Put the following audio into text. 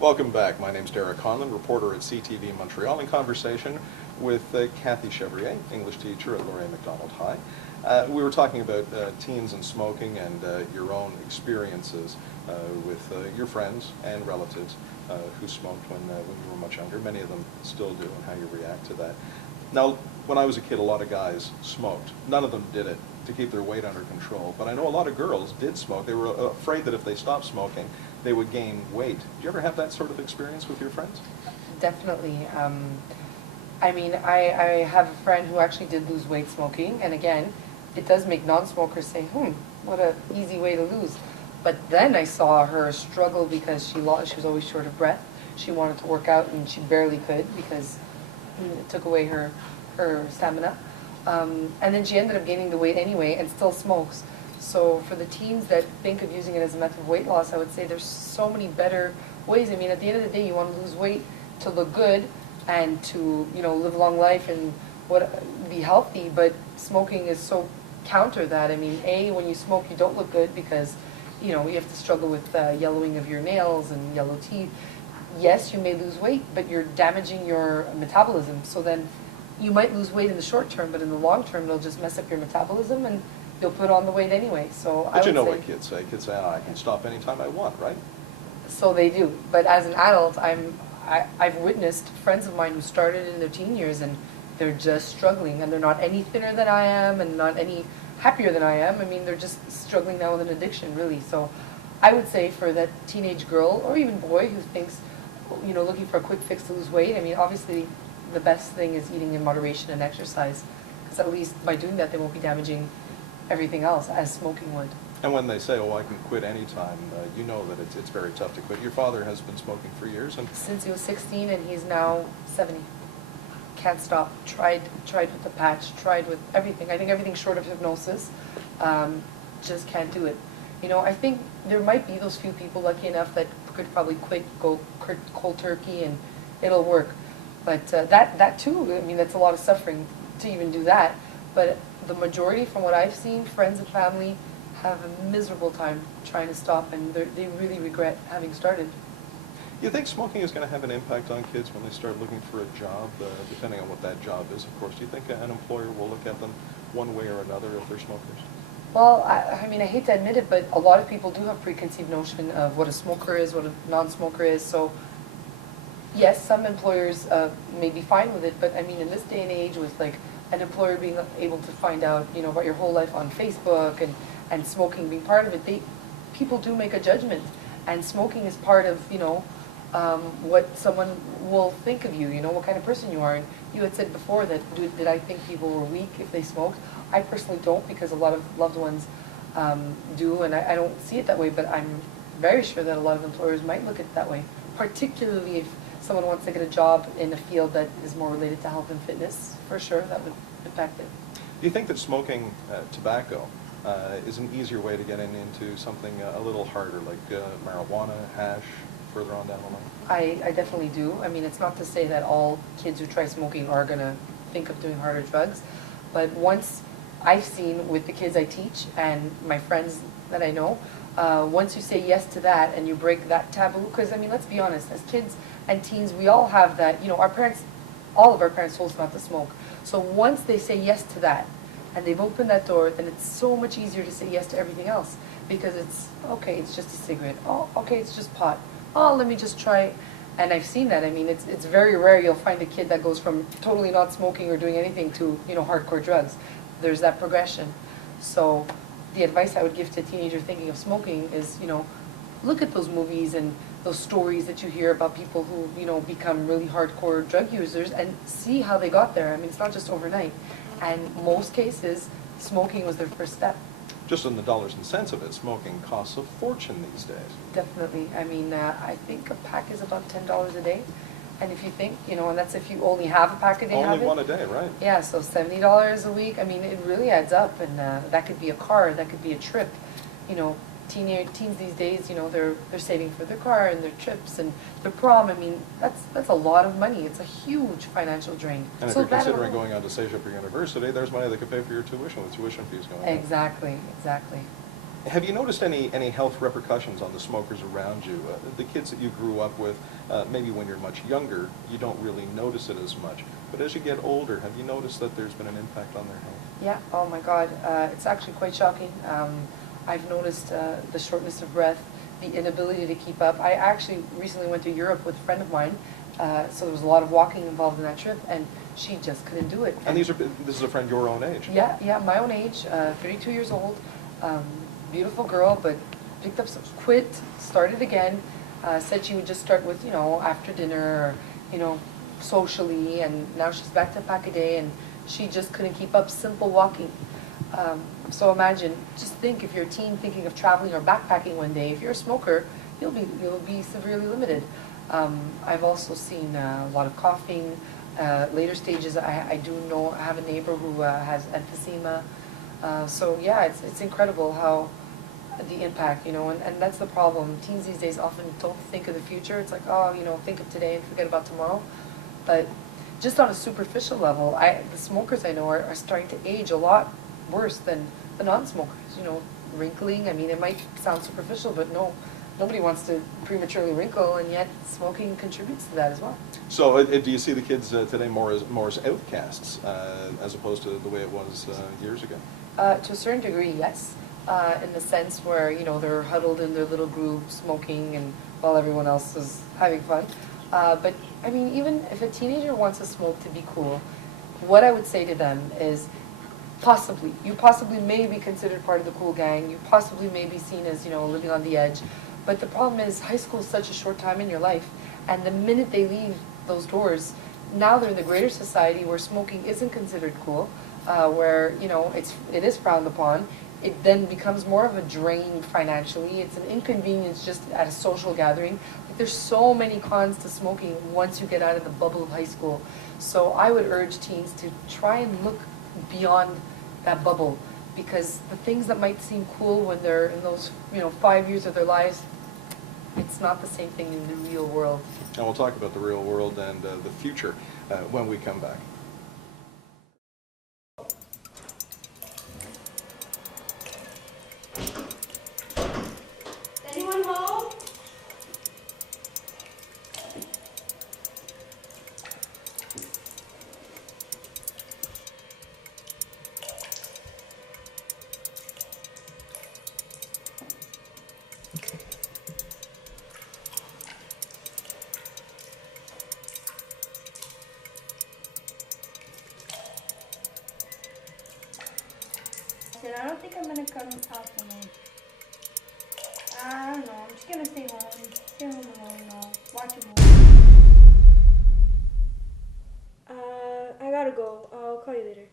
Welcome back. My name's Derek Conlon, reporter at CTV Montreal, in conversation with Kathy Chevrier, English teacher at Laurier MacDonald High. We were talking about teens and smoking and your own experiences with your friends and relatives who smoked when you were much younger. Many of them still do, and how you react to that. Now, when I was a kid, a lot of guys smoked. None of them did it to keep their weight under control, but I know a lot of girls did smoke. They were afraid that if they stopped smoking, they would gain weight. Did you ever have that sort of experience with your friends? Definitely. I mean, I have a friend who actually did lose weight smoking, and again, it does make non-smokers say, what an easy way to lose. But then I saw her struggle because she was always short of breath. She wanted to work out, and she barely could because it took away her stamina. And then she ended up gaining the weight anyway and still smokes. So for the teens that think of using it as a method of weight loss, I would say there's so many better ways. I mean, at the end of the day, you want to lose weight to look good and to, live a long life and be healthy, but smoking is so counter that. I mean, when you smoke, you don't look good because, you have to struggle with yellowing of your nails and yellow teeth. Yes, you may lose weight, but you're damaging your metabolism. So then you might lose weight in the short term, but in the long term, it'll just mess up your metabolism and you'll put on the weight anyway. So But you know what kids say. Kids say, I can stop anytime I want, right? So they do. But as an adult, I've witnessed friends of mine who started in their teen years and they're just struggling, and they're not any thinner than I am and not any happier than I am. I mean, they're just struggling now with an addiction, really. So I would say for that teenage girl or even boy who thinks, looking for a quick fix to lose weight, I mean, obviously the best thing is eating in moderation and exercise, because at least by doing that, they won't be damaging everything else as smoking would. And when they say, I can quit anytime, you know that it's very tough to quit. Your father has been smoking for years. Since he was 16, and he's now 70. Can't stop. Tried with the patch, tried with everything. I think everything short of hypnosis. Just can't do it. I think there might be those few people lucky enough that could probably quit, go cold turkey, and it'll work. But that too, I mean, that's a lot of suffering to even do that. But the majority, from what I've seen, friends and family have a miserable time trying to stop, and they really regret having started. You think smoking is going to have an impact on kids when they start looking for a job, depending on what that job is, of course? Do you think an employer will look at them one way or another if they're smokers? Well, I mean, I hate to admit it, but a lot of people do have preconceived notion of what a smoker is, what a non-smoker is. So, yes, some employers may be fine with it, but I mean, in this day and age, with like an employer being able to find out, about your whole life on Facebook and smoking being part of it, people do make a judgment, and smoking is part of, what someone will think of you, what kind of person you are. And you had said before that, did I think people were weak if they smoked? I personally don't, because a lot of loved ones do, and I don't see it that way, but I'm very sure that a lot of employers might look at it that way, particularly if someone wants to get a job in a field that is more related to health and fitness. For sure, that would impact it. Do you think that smoking tobacco is an easier way to get into something a little harder, like marijuana, hash, further on down the line? I definitely do. I mean, it's not to say that all kids who try smoking are going to think of doing harder drugs, but once I've seen with the kids I teach and my friends that I know, once you say yes to that and you break that taboo, because I mean, let's be honest, as kids and teens, we all have that, all of our parents told us not to smoke. So once they say yes to that, and they've opened that door, then it's so much easier to say yes to everything else, because it's, okay, it's just a cigarette. Oh, okay, it's just pot. Oh, let me just try. And I've seen that. I mean, it's very rare you'll find a kid that goes from totally not smoking or doing anything to, hardcore drugs. There's that progression. So the advice I would give to a teenager thinking of smoking is, look at those movies and those stories that you hear about people who, become really hardcore drug users, and see how they got there. I mean, it's not just overnight. And most cases, smoking was their first step. Just in the dollars and cents of it, smoking costs a fortune these days. Definitely. I mean, I think a pack is about $10 a day. And if you think, and that's if you only have a pack a day. Only one a day, right? Yeah, so $70 a week. I mean, it really adds up. And that could be a car, that could be a trip. Teens these days, they're saving for their car and their trips and their prom. I mean, that's a lot of money. It's a huge financial drain. And if you're considering going on to CEGEP or university, there's money that could pay for your tuition with tuition fees going up. Exactly. Have you noticed any health repercussions on the smokers around you? The kids that you grew up with, maybe when you're much younger, you don't really notice it as much. But as you get older, have you noticed that there's been an impact on their health? Yeah, oh my God, it's actually quite shocking. I've noticed the shortness of breath, the inability to keep up. I actually recently went to Europe with a friend of mine, so there was a lot of walking involved in that trip, and she just couldn't do it. And this is a friend your own age? Yeah, my own age, 32 years old, beautiful girl, but picked up some, quit, started again, said she would just start with, you know, after dinner, or, you know, socially, and now she's back to pack a day, and she just couldn't keep up simple walking. So imagine, just think, if you're a teen thinking of traveling or backpacking one day, if you're a smoker, you'll be severely limited. I've also seen a lot of coughing, later stages. I do know, I have a neighbor who has emphysema. So yeah, it's incredible how the impact, you know, and that's the problem. Teens these days often don't think of the future. It's like, oh, you know, think of today and forget about tomorrow. But just on a superficial level, the smokers I know are starting to age a lot worse than the non-smokers. You know, wrinkling, I mean, it might sound superficial, but no, nobody wants to prematurely wrinkle, and yet smoking contributes to that as well. So do you see the kids today more as outcasts as opposed to the way it was years ago? To a certain degree, yes. In the sense where, you know, they're huddled in their little group smoking and while everyone else is having fun. But I mean, even if a teenager wants to smoke to be cool, what I would say to them is, you possibly may be considered part of the cool gang, you possibly may be seen as, you know, living on the edge, but the problem is high school is such a short time in your life, and the minute they leave those doors, now they're in the greater society where smoking isn't considered cool, where, you know, it is frowned upon. It then becomes more of a drain financially. It's an inconvenience just at a social gathering. Like, there's so many cons to smoking once you get out of the bubble of high school. So I would urge teens to try and look beyond that bubble, because the things that might seem cool when they're in those, you know, 5 years of their lives, it's not the same thing in the real world. And we'll talk about the real world and the future when we come back. Anyone home? I don't think I'm gonna come out tonight. I don't know. I'm just gonna stay home. Stay home alone, no. Watch a movie. I gotta go. I'll call you later.